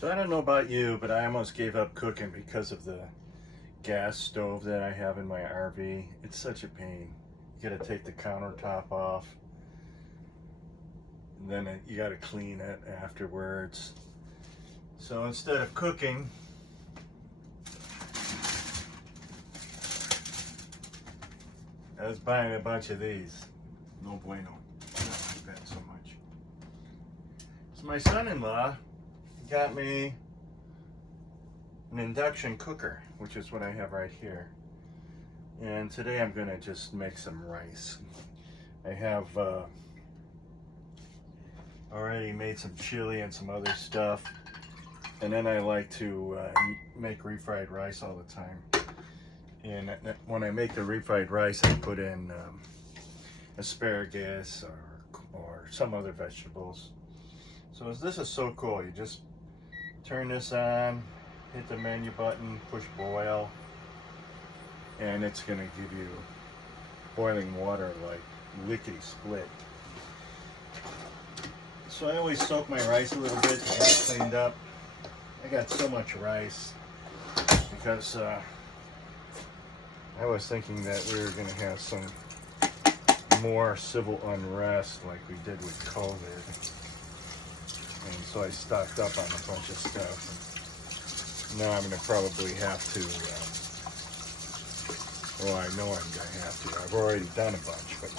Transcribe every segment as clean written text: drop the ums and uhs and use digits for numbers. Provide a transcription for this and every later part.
So I don't know about you, but I almost gave up cooking because of the gas stove that I have in my RV. It's such a pain. You gotta take the countertop off, and then you gotta clean it afterwards. So instead of cooking, I was buying a bunch of these. No bueno. I don't like that so much. So my son-in-law got me an induction cooker, which is what I have right here. And today I'm gonna just make some rice. I have already made some chili and some other stuff. And then I like to make refried rice all the time. And when I make the refried rice, I put in asparagus or some other vegetables. So this is so cool. You just turn this on, hit the menu button, push boil, and it's gonna give you boiling water like lickety split. So I always soak my rice a little bit to get it cleaned up. I got so much rice because I was thinking that we were gonna have some more civil unrest like we did with COVID. And so I stocked up on a bunch of stuff. Now I'm going to probably have to, well, I know I'm going to have to. I've already done a bunch, but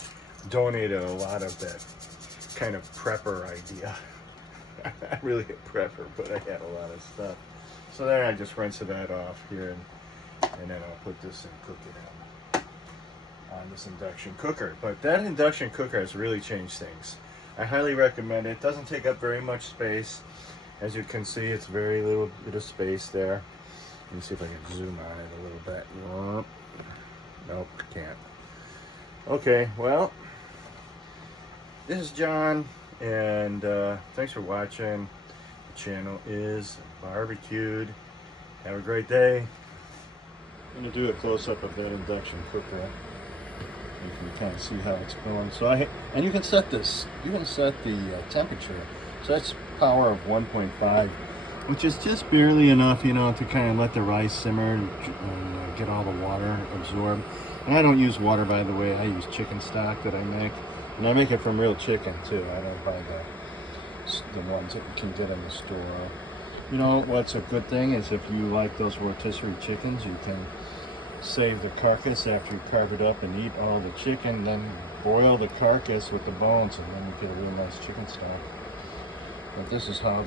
donated a lot of that kind of prepper idea. I'm really a prepper, but I had a lot of stuff. So then I just rinse that off here, and then I'll put this and cook it on this induction cooker. But that induction cooker has really changed things. I highly recommend it. It doesn't take up very much space. As you can see, it's very little bit of space there. Let me see if I can zoom on it a little bit. Nope, can't. Okay, well, this is John, and thanks for watching. The channel is Barbecued. Have a great day. I'm going to do a close-up of that induction cooker. You can kind of see how it's going. So and you can set this. You can set the temperature. So that's power of 1.5, which is just barely enough, you know, to kind of let the rice simmer and get all the water absorbed. And I don't use water, by the way. I use chicken stock that I make, and I make it from real chicken too. I don't buy the ones that you can get in the store. You know what's a good thing is if you like those rotisserie chickens, you can save the carcass after you carve it up and eat all the chicken, then boil the carcass with the bones, and then you get a real nice chicken stock. But this is how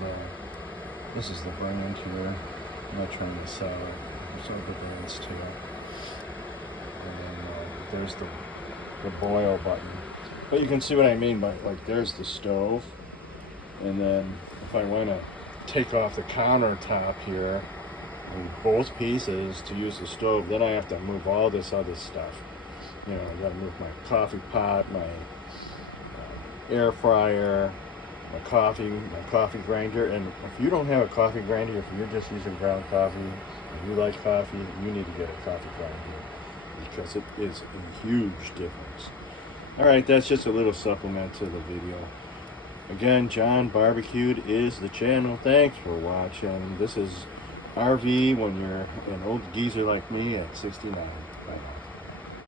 this is the brand here. I'm not trying to sell it. There's other brands too. And then there's the boil button. But you can see what I mean by, like, there's the stove. And then if I want to take off the countertop here, both pieces to use the stove, then I have to move all this other stuff. You know, I got to move my coffee pot, my air fryer, my coffee grinder. And if you don't have a coffee grinder, if you're just using ground coffee, if you like coffee, you need to get a coffee grinder because it is a huge difference. All right, that's just a little supplement to the video. Again, John Barbecued is the channel. Thanks for watching. This is RV when you're an old geezer like me at 69.